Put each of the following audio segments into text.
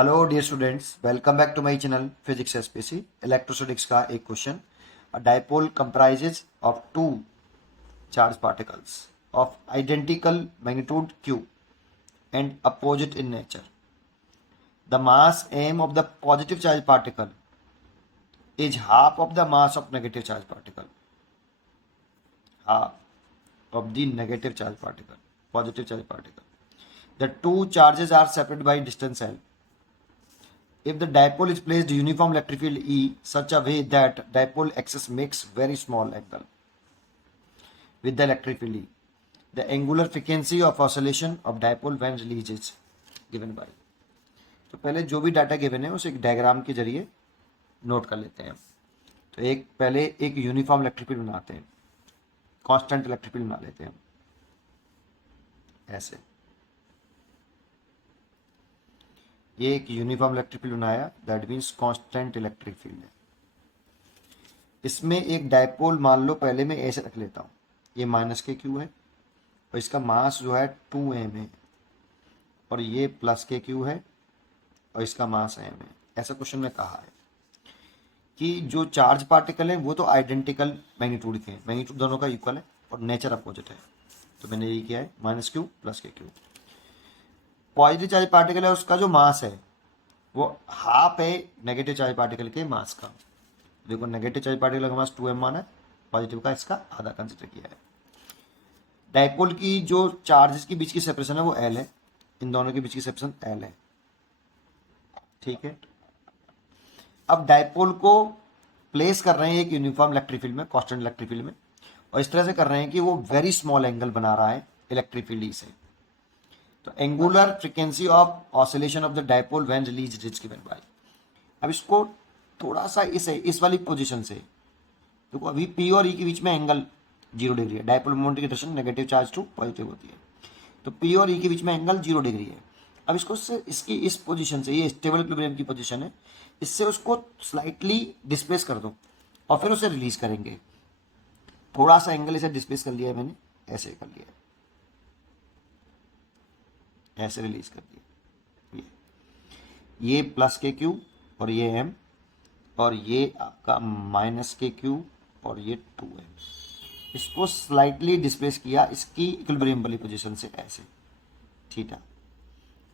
Hello dear students, welcome back to my channel physics SPC. Electrostatics का एक question. A dipole comprises of two charge particles of identical magnitude q and opposite in nature. The mass m of the positive charge particle is half of the mass of negative charge particle. Half of the negative charge particle, positive charge particle. The two charges are separated by distance L. If the dipole is placed uniform electric field E such a way that dipole axis makes very small angle with the electric field E, the angular frequency of oscillation of dipole when released is given by. तो पहले जो भी data given है उसे एक diagram के जरिए note कर लेते हैं। तो पहले एक यूनिफॉर्म इलेक्ट्रिक फील्ड बनाते हैं, कांस्टेंट इलेक्ट्रिक फील्ड बना लेते हैं ऐसे। ये एक यूनिफॉर्म इलेक्ट्रिक फील्ड बनाया, that means constant electric field है। इसमें एक डायपोल मान लो, पहले मैं ऐसे रख लेता हूँ, ये माइनस के क्यू है और इसका मास जो है 2m है, और ये प्लस के क्यू है और इसका मास m है। ऐसा क्वेश्चन में कहा है कि जो चार्ज पार्टिकल है वो तो आइडेंटिकल मैग्नीट्यूड के हैं, मैग्नीट्यूड दोनों का इक्वल है और नेचर अपोजिट है। तो मैंने ये किया है माइनस क्यू प्लस के क्यू। पॉजिटिव चार्ज पार्टिकल है, उसका जो मास है वो हाफ है नेगेटिव चार्ज पार्टिकल के मास का। देखो नेगेटिव चार्ज पार्टिकल का मास 2m माना है, पॉजिटिव का इसका आधा कंसिडर किया है। डाइपोल की जो चार्जेस के बीच की सेपरेशन है वो L है, इन दोनों के बीच की सेपरेशन L है, ठीक है। अब डाइपोल को प्लेस कर रहे हैं एक यूनिफॉर्म इलेक्ट्रिक फील्ड में, कांस्टेंट इलेक्ट्रिक फील्ड में, और इस तरह से कर रहे हैं कि वो वेरी स्मॉल एंगल बना रहा है इलेक्ट्रिक फील्ड से। तो angular frequency of oscillation of the dipole when released is given by. अब इसको थोड़ा सा इस वाली पोजीशन से देखो, अभी P और E के बीच में एंगल 0 डिग्री है। डाइपोल मोमेंट की direction negative charge to positive होती है, तो P और E के बीच में एंगल 0 डिग्री है। अब इसको इसकी इस पोजीशन से, ये स्टेबल इक्विलिब्रियम की पोजीशन है, इससे उसको स्लाइटली डिस्प्लेस कर दो और फिर उसे रिलीज करेंगे। थोड़ा सा एंगल इसे डिस्प्लेस कर लिया है मैंने, ऐसे कर लिया है, ऐसे रिलीज कर दिया। ये प्लस के क्यू और ये m, और ये आपका माइनस के क्यू और ये 2m। इसको स्लाइटली डिस्प्लेस किया इसकी इक्विलिब्रियम वाली पोजीशन से ऐसे, थीटा,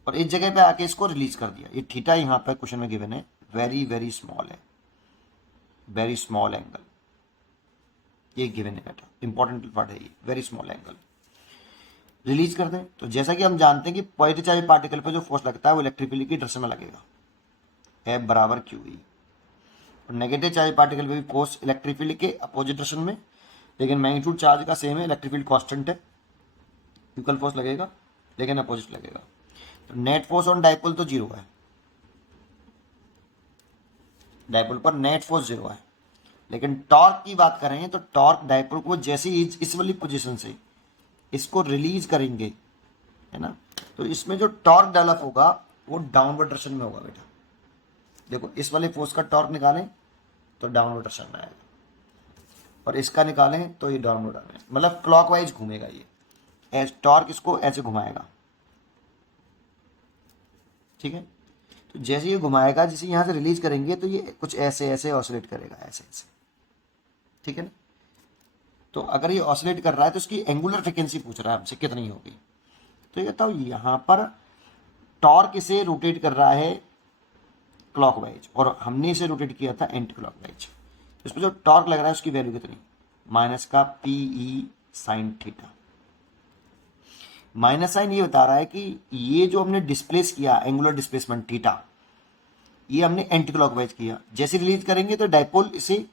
और इस जगह पे आके इसको रिलीज कर दिया। ये थीटा यहाँ पर क्वेश्चन में गिवन है, वेरी वेरी स्मॉल है, वेरी स्मॉल एंगल, ये गिवन है बेटा, इंपॉर्टेंट वर्ड है ये, वेरी स्मॉल एंगल। रिलीज कर दें तो जैसा कि हम जानते हैं कि पॉजिटिव चार्ज पार्टिकल पर जो फोर्स लगता है वो इलेक्ट्रिक फील्ड की डायरेक्शन में लगेगा, F बराबर QE। और नेगेटिव चार्ज पार्टिकल पे भी फोर्स इलेक्ट्रिक फील्ड के अपोजिट डायरेक्शन में, लेकिन मैग्नीट्यूड चार्ज का सेम है, इलेक्ट्रिक फील्ड कांस्टेंट है, इक्वल फोर्स लगेगा लेकिन अपोजिट लगेगा। तो नेट फोर्स ऑन डाइपोल तो 0 है, डाइपोल पर नेट फोर्स 0 है, लेकिन टॉर्क की बात करें तो टॉर्क डाइपोल को जैसे ही इस वाली पोजीशन से इसको रिलीज करेंगे, है ना, तो इसमें जो टॉर्क डेवलप होगा वो डाउनवर्ड डायरेक्शन में होगा बेटा। देखो इस वाले फोर्स का टॉर्क निकालें तो डाउनवर्ड डायरेक्शन में आएगा, और इसका निकालें तो ये डाउनवर्ड आएगा, मतलब क्लॉकवाइज घूमेगा ये, टॉर्क इसको ऐसे घुमाएगा, ठीक है। तो जैसे ये घुमाएगा, जैसे यहाँ से रिलीज करेंगे तो ये कुछ ऐसे ऐसे ऑसिलेट करेगा, ऐसे ऐसे, ठीक है ना। तो अगर ये ऑसिलेट कर रहा है तो इसकी एंगुलर फ्रीक्वेंसी पूछ रहा है हमसे कितनी होगी। तो ये बताओ, यहाँ पर टॉर्क इसे रोटेट कर रहा है क्लॉकवाइज और हमने इसे रोटेट किया था एंटी क्लॉकवाइज। इसमें जो टॉर्क लग रहा है उसकी वैल्यू कितनी, माइनस का PE sine theta. Minus sine ये बता रहा है कि ये जो हमने डिस्प्लेस किया एंगुलर डिस्प्लेसमेंट थीटा, ये हमने एंटी क्लॉकवाइज किया। जैसे रिलीज करेंगे तो डाइपोल इसे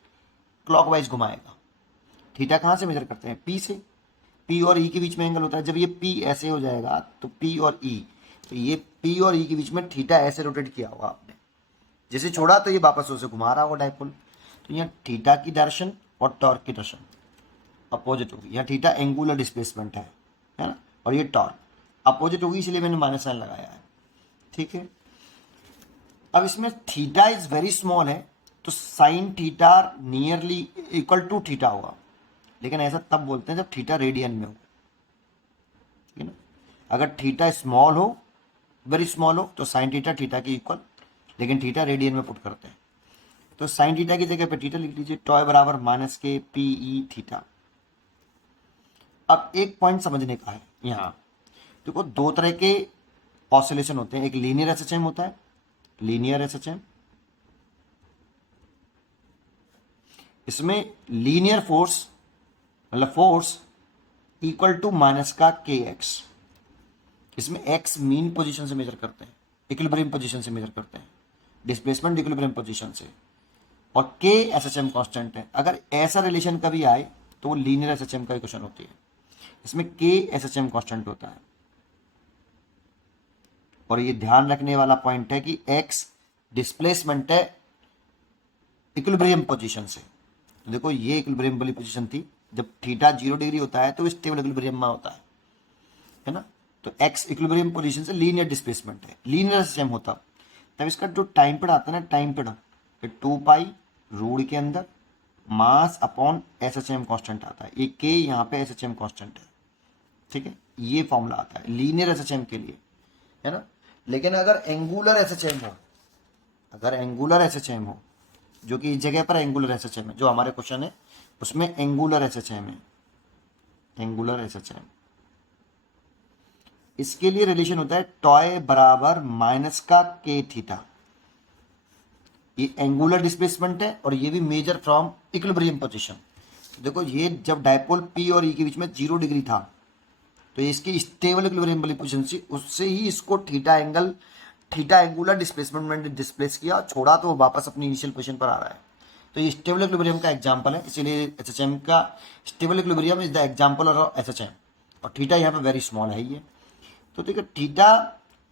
क्लॉकवाइज घुमाएगा। थीटा कहाँ से मेजर करते हैं, P से। P और E के बीच में एंगल होता है, जब ये P ऐसे हो जाएगा तो P और E, तो ये P और E के बीच में थीटा ऐसे रोटेट किया होगा आपने, जैसे छोड़ा तो ये वापस उसे घुमा रहा होगा डाइपोल। तो यहाँ थीटा की डायरेक्शन और टॉर्क की डायरेक्शन अपोजिट होगी। यहाँ थीटा एंगुलर डिस्प्लेसमेंट है ना, और ये टॉर्क अपोजिट होगी, इसलिए मैंने माइनस साइन लगाया है, ठीक है। अब इसमें थीटा इज वेरी स्मॉल है तो sine theta nearly equal to theta होगा, लेकिन ऐसा तब बोलते हैं जब थीटा रेडियन में हो, ठीक है ना। अगर थीटा स्मॉल हो वेरी स्मॉल हो तो साइन थीटा थीटा की इक्वल, लेकिन थीटा रेडियन में पुट करते हैं, तो साइन थीटा की जगह पे थीटा लिख लीजिए, टॉय बराबर माइनस के पी ई थीटा। अब एक पॉइंट समझने का है यहाँ, देखो दो तरह के ऑसिलेशन होते हैं, एक लीनियर एसएचएम होता है, लीनियर एसएचएम, इसमें लीनियर फोर्स मतलब फोर्स इक्वल टू माइनस का के एक्स, इसमें एक्स मीन पोजीशन से मेजर करते हैं, इक्विलिब्रियम पोजीशन से मेजर करते हैं, डिस्प्लेसमेंट इक्विलिब्रियम पोजीशन से, और के एसएचएम कांस्टेंट है। अगर ऐसा रिलेशन कभी आए तो वो लीनियर एसएचएम का इक्वेशन होती है, इसमें के एसएचएम कांस्टेंट होता है। और ये ध्यान रखने वाला पॉइंट है कि एक्स डिस्प्लेसमेंट है इक्विलिब्रियम पोजीशन से। देखो ये इक्विलिब्रियम वाली पोजीशन थी, जब थीटा 0 डिग्री होता है तो स्टेबल इक्विलिब्रियम में होता है ना, तो एक्स इक्विलिब्रियम पोजीशन से लीनियर डिस्प्लेसमेंट है, लीनियर एसएचएम होता, तब इसका जो टाइम पीरियड आता है ना, टाइम पीरियड 2 पाई रूट के अंदर मास अपॉन एसएचएम कांस्टेंट आता है, ये के यहाँ पे एसएचएम कांस्टेंट है, ठीक है, ये फॉर्मूला आता है लीनियर एसएचएम के लिए, है ना। लेकिन अगर एंगुलर एसएचएम हो, अगर एंगुलर एसएचएम हो, जो कि इस जगह पर एंगुलर एसएचएम है, जो हमारे क्वेश्चन है उसमें एंगुलर एसएचएम है, एंगुलर एसएचएम, इसके लिए रिलेशन होता है टॉय बराबर माइनस का के थीटा। ये एंगुलर डिस्प्लेसमेंट है और ये भी मेजर फ्रॉम इक्विलिब्रियम पोजीशन। देखो ये जब डायपोल पी और ई के बीच में 0 डिग्री था तो ये इसकी स्टेबल इक्विलिब्रियम वाली पोजीशन थी, उससे ही इसको theta angle, theta angular displacement में डिस्प्लेस किया, छोड़ा तो वो वापस अपनी इनिशियल पोजीशन पर आ रहा है। तो ये स्टेबल इक्विलिब्रियम का एग्जांपल है, इसीलिए एसएचएम का stable equilibrium is the example of SHM, और थीटा यहाँ पे वेरी स्मॉल है ये। तो देखो theta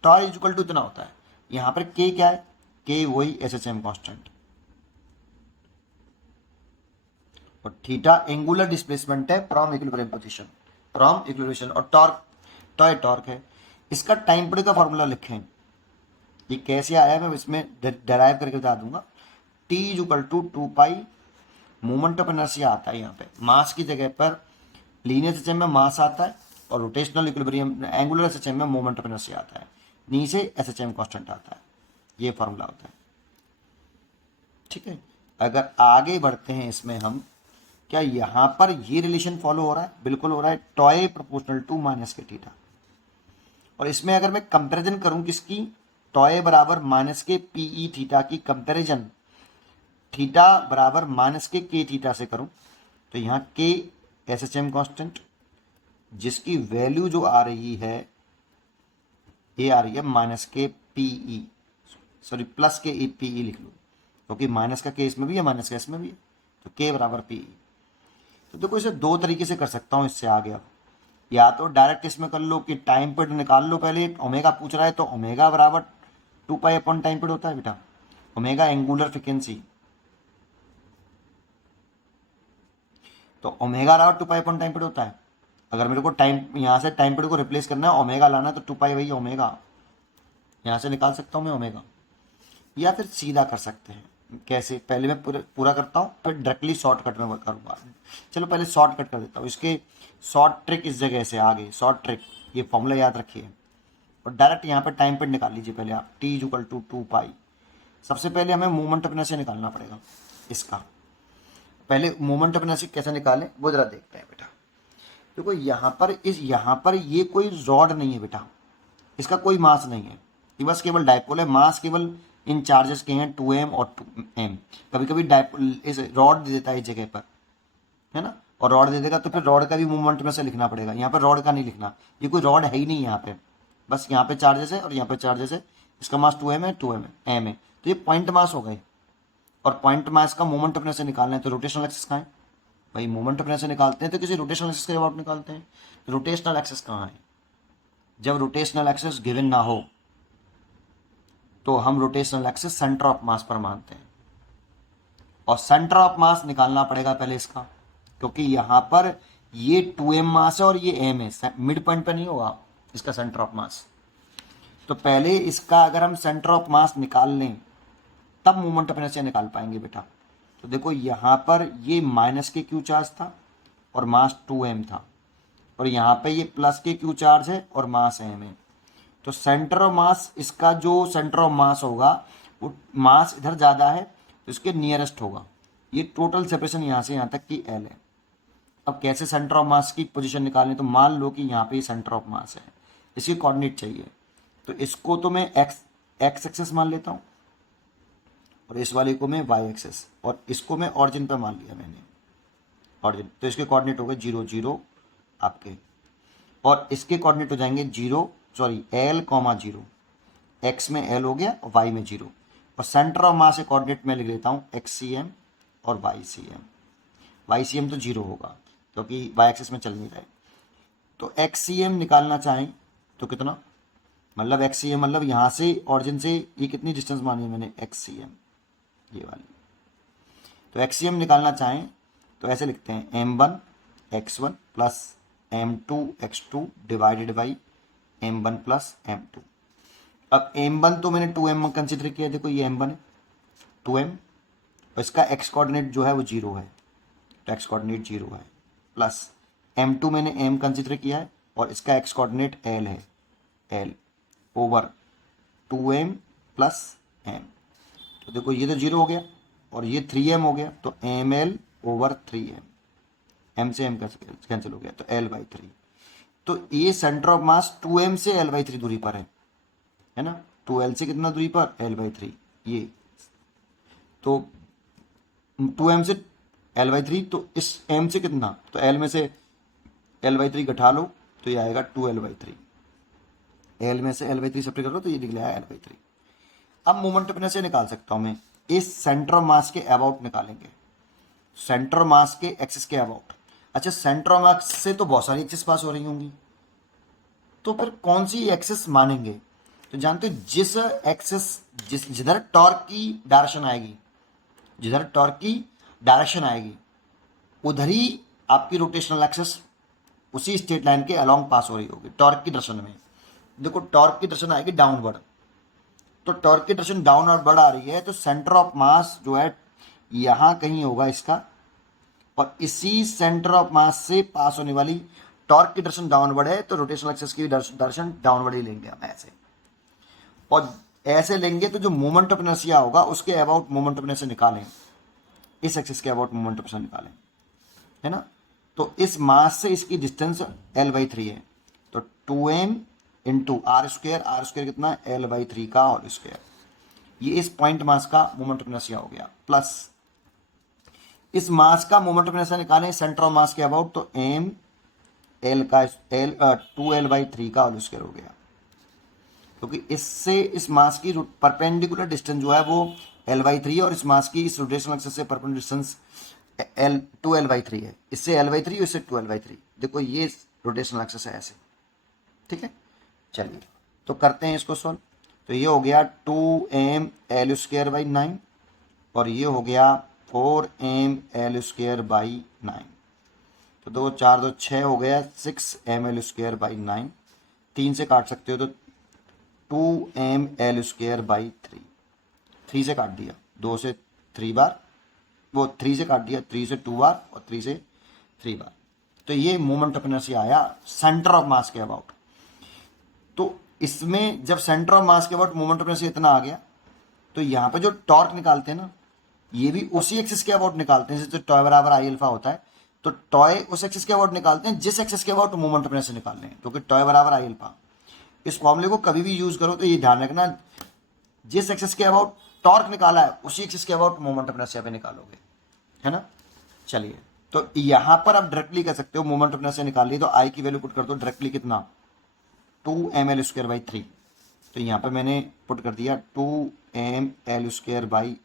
toy is equal to इतना होता है, यहाँ पर के क्या है, के वही एसएचएम कांस्टेंट, और थीटा एंगुलर डिस्प्लेसमेंट है from equilibrium position, from equilibrium, और टॉर्क टॉय टॉर्क है। इसका टाइम पीरियड का फॉर्मूला लिखें, ये कैसे आया मैं इसमें डेराइव करके बता दूंगा। T is equal to 2 pi moment of inertia आता है, यहाँ पे मास की जगह पर लीनियर एसएचएम में मास आता है और रोटेशनल इक्विलिब्रियम एंगुलर एसएचएम में मोमेंट ऑफ इनर्शिया आता है, नीचे एसएचएम कांस्टेंट आता है, ये फॉर्मूला होता है, ठीक है। अगर आगे बढ़ते हैं इसमें हम, क्या यहाँ पर ये रिलेशन फॉलो हो रहा है, बिल्कुल हो रहा है, टॉय प्रोपोर्शनल टू माइनस के थीटा। और इसमें अगर मैं कंपैरिजन करूं किसकी, टॉय बराबर माइनस के पीई थीटा की कंपैरिजन थीटा बराबर माइनस के थीटा से करूं, तो यहाँ के एसएचएम कांस्टेंट जिसकी वैल्यू जो आ रही है ये आ रही है माइनस के पीई, सॉरी प्लस के पीई लिख लो, क्योंकि माइनस का के इसमें भी है माइनस का इसमें भी है, तो के बराबर पीई। तो देखो इसे दो तरीके से कर सकता हूँ इससे आगे, अब या तो डायरेक्ट इसमें कर लो कि टाइम पीरियड निकाल लो, पहले ओमेगा पूछ रहा है तो ओमेगा बराबर 2 पाई अपॉन टाइम पीरियड होता है बेटा, ओमेगा एंगुलर फ्रीक्वेंसी, तो ओमेगा बराबर 2 पाई अपॉन टाइम पीरियड होता है। अगर मेरे को टाइम यहाँ से टाइम पीरियड को रिप्लेस करना है, ओमेगा लाना है, तो 2 पाई वही ओमेगा, यहाँ से निकाल सकता हूँ मैं ओमेगा। या फिर सीधा कर सकते हैं, कैसे, पहले मैं पूरा करता हूँ फिर डायरेक्टली शॉर्टकट में करूँगा। चलो पहले शॉर्टकट कर देता हूँ, इसके शॉर्ट ट्रिक इस जगह से आगे, शॉर्ट ट्रिक ये फॉर्मूला याद रखिए, और डायरेक्ट यहाँ पर टाइम पीरियड निकाल लीजिए पहले आप, टी इज इक्वल टू 2 पाई। सबसे पहले हमें मोमेंट ऑफ इनर्शिया निकालना पड़ेगा इसका, पहले मोमेंट ऑफ इनर्शिया कैसे निकालें वो जरा देखते हैं बेटा। देखो यहाँ पर ये कोई रॉड नहीं है बेटा, इसका कोई मास नहीं है, ये बस केवल डायपोल है, मास केवल इन चार्जेस के हैं 2m और 2m। कभी कभी डायपोल इस रॉड दे देता है इस जगह पर, है ना, और रॉड दे देगा तो फिर रॉड का भी मूवमेंट में से लिखना पड़ेगा, यहाँ पर रॉड का नहीं लिखना, ये कोई रॉड है ही नहीं यहाँ पे, बस यहाँ पे चार्जेस है और यहाँ पे चार्जेस है, इसका मास 2m है, 2m है, m है, तो ये पॉइंट मास हो गए। और पॉइंट मास का मोमेंट ऑफ इनर्शिया निकालना है तो रोटेशनल एक्सिस कहाँ है भाई, मोमेंट ऑफ इनर्शिया निकालते हैं तो किसी रोटेशनल एक्सिस के अबाउट निकालते हैं, रोटेशनल एक्सिस कहाँ है, जब रोटेशनल एक्सिस गिवन ना हो तो हम rotational axis centre of mass पर मानते हैं, और सेंटर ऑफ मास निकालना पड़ेगा पहले इसका, क्योंकि यहाँ पर ये 2m मास है और ये m है, मिड पॉइंट पे नहीं होगा इसका सेंटर ऑफ मास। तो पहले इसका अगर हम सेंटर ऑफ मास निकाल लें तब मोमेंट ऑफ इनर्शिया निकाल पाएंगे बेटा। तो देखो यहाँ पर ये माइनस के क्यू चार्ज था और मास 2m था, और यहाँ पे ये प्लस के क्यू चार्ज है और मास m है, तो सेंटर ऑफ मास, इसका जो सेंटर ऑफ मास होगा वो मास इधर ज़्यादा है तो इसके नियरेस्ट होगा। ये टोटल सेपरेशन यहाँ से यहाँ तक की एल है। अब कैसे सेंटर ऑफ मास की पोजीशन निकालें, तो मान लो कि यहाँ पे सेंटर ऑफ मास है, इसकी कोऑर्डिनेट चाहिए, तो इसको तो मैं एक्स एक्सेस मान लेता हूँ और इस वाले को मैं वाई एक्सेस, और इसको मैं ऑरिजिन पे मान लिया मैंने, ऑरिजिन। तो इसके कोऑर्डिनेट हो गए 0 0 आपके, और इसके कोऑर्डिनेट हो जाएंगे 0 सॉरी एल कॉमा 0, एक्स में एल हो गया और वाई में 0, और सेंटर ऑफ मास के कोऑर्डिनेट में लिख लेता हूँ एक्स सी एम और Y C M. Y C M तो 0 होगा क्योंकि वाई एक्सिस में चल नहीं रहा है। तो एक्स सी एम निकालना चाहें तो कितना, मतलब एक्स सी एम मतलब यहाँ से ऑरिजिन से ये कितनी डिस्टेंस मानी है मैंने, एक्स सी एम ये वाली। तो एक्स सी एम निकालना चाहें तो ऐसे लिखते हैं m1 x1 plus m2 x2 divided by m1 plus m2। अब m1 तो मैंने 2m कंसिडर किया, देखो ये m1 है 2m, और इसका x कोऑर्डिनेट जो है वो 0 है, तो x कोऑर्डिनेट 0 है, प्लस m2 मैंने m कंसिडर किया है और इसका x कोऑर्डिनेट l है, l over 2m plus m। तो देखो ये तो 0 हो गया और ये 3m हो गया, तो ml ओवर 3m, m से m कैंसिल हो गया, तो l/3। तो ये सेंटर ऑफ मास 2m से l/3 दूरी पर है ना, 2l से कितना दूरी पर, l/3 ये, तो 2m से l/3, तो इस m से कितना, तो l में से l/3 घटा लो तो ये आएगा 2l/3, l में से l/3 सब्ट्रैक्ट कर लो तो ये निकलेगा l/3। अब मोमेंट ऑफ इनर्शिया निकाल सकता हूं मैं, इस सेंटर ऑफ मास के अबाउट निकालेंगे, सेंटर ऑफ मास के एक्सिस के अबाउट। अच्छा सेंटर ऑफ मास से तो बहुत सारी एक्सिस पास हो रही होंगी, तो फिर कौन सी एक्सिस मानेंगे, तो जानते हो जिस एक्सिस जिधर टॉर्क की डायरेक्शन आएगी, जिधर टॉर्क की डायरेक्शन आएगी उधर ही आपकी रोटेशनल एक्सिस उसी स्ट्रेट लाइन के अलोंग पास हो रही होगी टॉर्क की डायरेक्शन में। देखो टॉर्क की डायरेक्शन आएगी डाउनवर्ड, तो टॉर्क की डायरेक्शन डाउनवर्ड आ रही है, तो सेंटर ऑफ मास जो है यहाँ कहीं होगा इसका, और इसी सेंटर ऑफ मास से पास होने वाली टॉर्क की डायरेक्शन डाउनवर्ड है, तो रोटेशनल एक्सिस की डायरेक्शन डाउनवर्ड ही लेंगे हम ऐसे, और ऐसे लेंगे तो जो मोमेंट ऑफ इनर्शिया होगा उसके अबाउट मोमेंट ऑफ इनर्शिया निकालें, इस एक्सिस के अबाउट मोमेंट ऑफ इनर्शिया निकालें, है ना। तो इस मास से इसकी डिस्टेंस l/3 है, तो 2m इंटू आर स्क्वायर कितना, l/3 का होल स्क्वायर, ये इस पॉइंट मास का मोमेंट ऑफ इनर्शिया हो गया, प्लस इस मास का मोमेंट ऑफ इनर्शिया निकालें सेंटर ऑफ मास के अबाउट, तो m l का 2l/3 का होल स्क्वायर हो गया, क्योंकि इससे इस मास की परपेंडिकुलर डिस्टेंस जो है वो l/3 है, और इस मास की इस रोटेशनल एक्सिस से परपेंडिकुलर डिस्टेंस 2l/3 है, इससे l/3 और इससे 2l/3, देखो ये रोटेशनल एक्सिस है ऐसे, ठीक है। चलिए तो करते हैं इसको सॉल्व, तो ये हो गया 2ml²/9 और ये हो गया 4ml²/9, तो 2 4 2 6 हो गया 6ml²/9, 3 से काट सकते हो तो 2ml²/3, 3 से काट दिया, 2 से 3 बार, वो 3 से काट दिया, 3 से 2 बार और 3 से 3 बार, तो ये मोमेंट ऑफ इनर्शिया आया सेंटर ऑफ मास के अबाउट। तो इसमें जब सेंटर ऑफ मास के अबाउट मोमेंट ऑफ इनर्शिया इतना आ गया, तो यहाँ पे जो टॉर्क निकालते हैं ना, ये भी उसी एक्सिस के अबाउट निकालते हैं, जैसे टॉय बराबर आई अल्फा होता है, तो टॉय उस एक्सिस के अबाउट निकालते हैं जिस एक्सिस के अबाउट मोमेंट ऑफ इनर्शिया निकाल रहे हैं, क्योंकि टॉय बराबर आई अल्फा। इस फॉर्मूले को कभी भी यूज करो तो ये ध्यान रखना, जिस एक्सिस के अबाउट टॉर्क निकाला है उसी एक्सिस के अबाउट मोमेंट ऑफ इनर्शिया पे निकालोगे, है ना। चलिए तो यहां पर आप डायरेक्टली कर सकते हो, मोमेंट ऑफ इनर्शिया निकाल ली तो आई की वैल्यू पुट कर दो डायरेक्टली, कितना 2ml²/3, तो यहाँ पे मैंने पुट कर दिया 2ml²/3,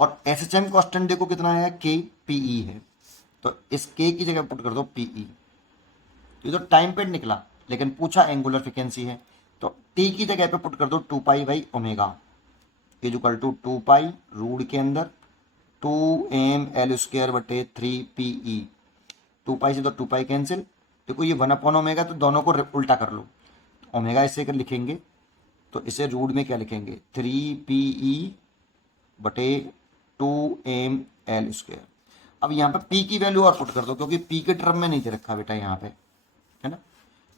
और SHM कांस्टेंट देखो कितना है, KPE है, तो इस K की जगह पुट कर दो PE। ये तो टाइम पीरियड निकला लेकिन पूछा एंगुलर फ्रीक्वेंसी है, तो T की जगह पे पुट कर दो 2π/ω इज इक्वल टू 2π रूट के अंदर 2ml²/3PE, 2π से तो 2π कैंसिल, देखो ये 1/ω तो दोनों को उल्टा कर लो, ओमेगा इसे कर लिखेंगे तो इसे रूट में क्या लिखेंगे 3PE/2ml²। अब यहाँ पे P की वैल्यू और पुट कर दो, क्योंकि P के टर्म में नहीं दे रखा बेटा यहाँ पे, है ना,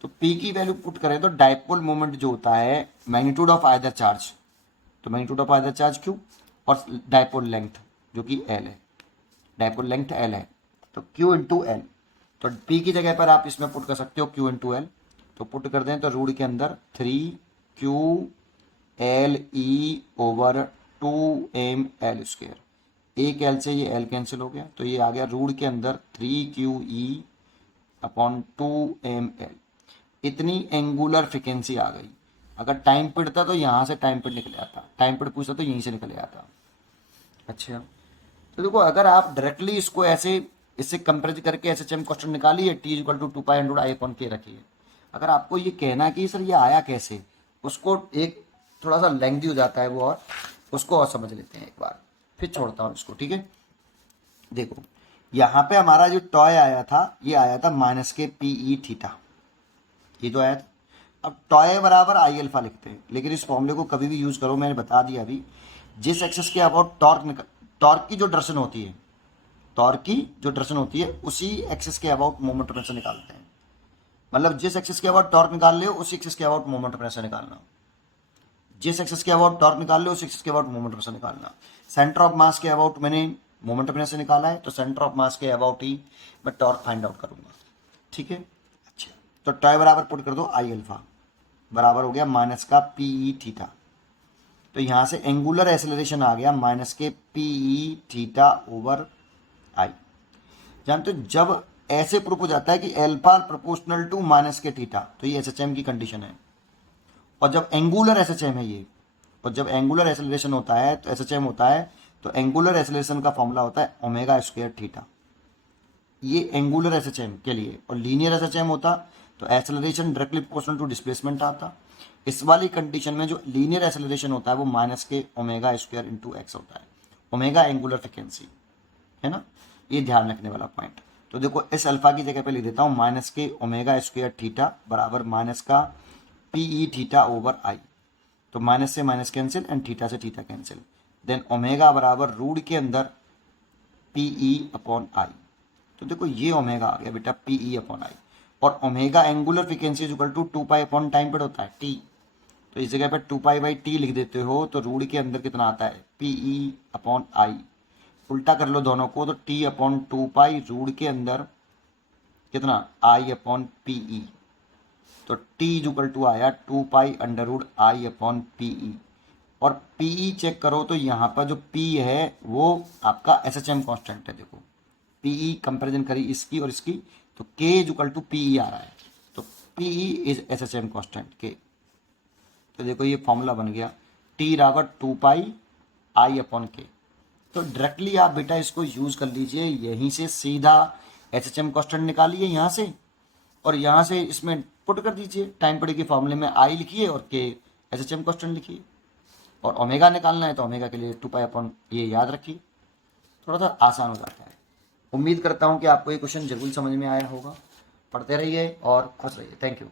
तो तो P की वैल्यू पुट करें तो डाइपोल मोमेंट जो होता है मैग्नीट्यूड ऑफ आइदर चार्ज, तो magnitude of either charge Q और डाइपोल लेंथ जो कि L है, डाइपोल लेंथ L है, तो Q इंटू L। तो P की जगह पर आप इसमें पुट कर सकते हो Q इंटू L, तो पुट कर दें तो रूट के अंदर 3Q L E over 2mL square, एक L से ये L कैंसिल हो गया, तो ये आ गया रूट के अंदर 3QE अपॉन 2mL। इतनी एंगुलर फ्रिक्वेंसी आ गई। अगर टाइम पीरियड था तो यहाँ से टाइम पीरियड निकल आता, टाइम पीरियड पूछता तो यहीं से निकल आता। अच्छा, तो देखो अगर आप डायरेक्टली इसको ऐसे इससे कंपेयर करके SHM क्वेश्चन निकालिए, टी इक्वल टू 2π/I/K रखिए। अगर आपको ये कहना कि सर ये आया कैसे, उसको एक थोड़ा सा लेंथी हो जाता है वो, और उसको और समझ लेते हैं एक बार, फिर छोड़ता हूँ इसको, ठीक है। देखो यहाँ पे हमारा जो टॉय आया था, ये आया था -k/PE थीटा, ये तो आया था। अब टॉय बराबर आई अल्फा लिखते हैं, लेकिन इस फॉर्मूले को कभी भी यूज करो, मैंने बता दिया अभी, जिस एक्सेस के अबाउट टॉर्क की जो डायरेक्शन होती है, टॉर्क की जो डायरेक्शन होती है उसी एक्सेस के अबाउट मोमेंट ऑफ इनर्शिया निकालते हैं। मतलब जिस एक्सेस के अबाउट टॉर्क निकाल ले उसी एक्सेस के अबाउट मोमेंट ऑफ इनर्शिया निकालना, जिस एक्सेस के अबाउट टॉर्क निकाल ले उस एक्सेस के अबाउट मोमेंट ऑफ इनर्शिया निकालना। सेंटर ऑफ मास के अबाउट मैंने मोमेंट ऑफ इनर्शिया निकाला है, तो सेंटर ऑफ मास के अबाउट ही मैं टॉर्क फाइंड आउट करूंगा, ठीक है। अच्छा, तो टॉय बराबर पुट कर दो आई अल्फा, बराबर हो गया -k/PE तो यहाँ से एंगुलर एक्सेलरेशन आ गया -k/PE ओवर आई। जानते हो जब ऐसे प्रूफ हो जाता है कि अल्फा प्रोपोर्शनल टू -k तो ये SHM की कंडीशन है। और जब एंगुलर SHM है ये, और जब एंगुलर एक्सेलरेशन होता है तो SHM होता है, तो एंगुलर एक्सेलरेशन का फॉर्मूला होता है ω²θ, ये एंगुलर SHM के लिए। और लीनियर SHM होता तो acceleration directly proportional to displacement आता। इस वाली कंडीशन में जो लीनियर एक्सेलरेशन होता है वो -k ω² x होता है, ओमेगा एंगुलर फ्रिक्वेंसी है ना, ये ध्यान रखने वाला पॉइंट। तो देखो इस अल्फा की जगह पे लिख देता हूँ -k ω² बराबर -PE ओवर आई, तो माइनस से माइनस कैंसिल एंड थीटा से थीटा कैंसिल, देन ओमेगा बराबर रूट के अंदर PE अपॉन आई। तो देखो ये ओमेगा आ गया बेटा PE अपॉन आई, और omega angular frequency equal to 2π upon time period होता है t, तो इस जगह पर 2π/t लिख देते हो, तो रूट के अंदर कितना आता है PE अपॉन आई। उल्टा कर लो दोनों को, तो t अपॉन 2π रूट के अंदर कितना i अपॉन PE, तो t इक्वल टू आया 2π√i अपॉन PE। और PE चेक करो तो यहाँ पर जो P है वो आपका SHM कांस्टेंट है। देखो PE कंपैरिजन करी इसकी और इसकी, तो K इक्वल टू PE आ रहा है, तो PE is SHM constant K। तो देखो ये फॉर्मूला बन गया T बराबर 2πi अपॉन K। तो डायरेक्टली आप बेटा इसको यूज कर लीजिए, यहीं से सीधा SHM कांस्टेंट निकालिए यहाँ से, और यहाँ से इसमें पुट कर दीजिए, टाइम पीरियड के फॉर्मूले में आई लिखिए और K SHM कांस्टेंट लिखिए, और ओमेगा निकालना है तो ओमेगा के लिए 2π अपॉन ये याद रखिए, थोड़ा सा आसान हो जाता है। उम्मीद करता हूँ कि आपको ये क्वेश्चन जरूर समझ में आया होगा। पढ़ते रहिए और खुश रहिए। Thank you.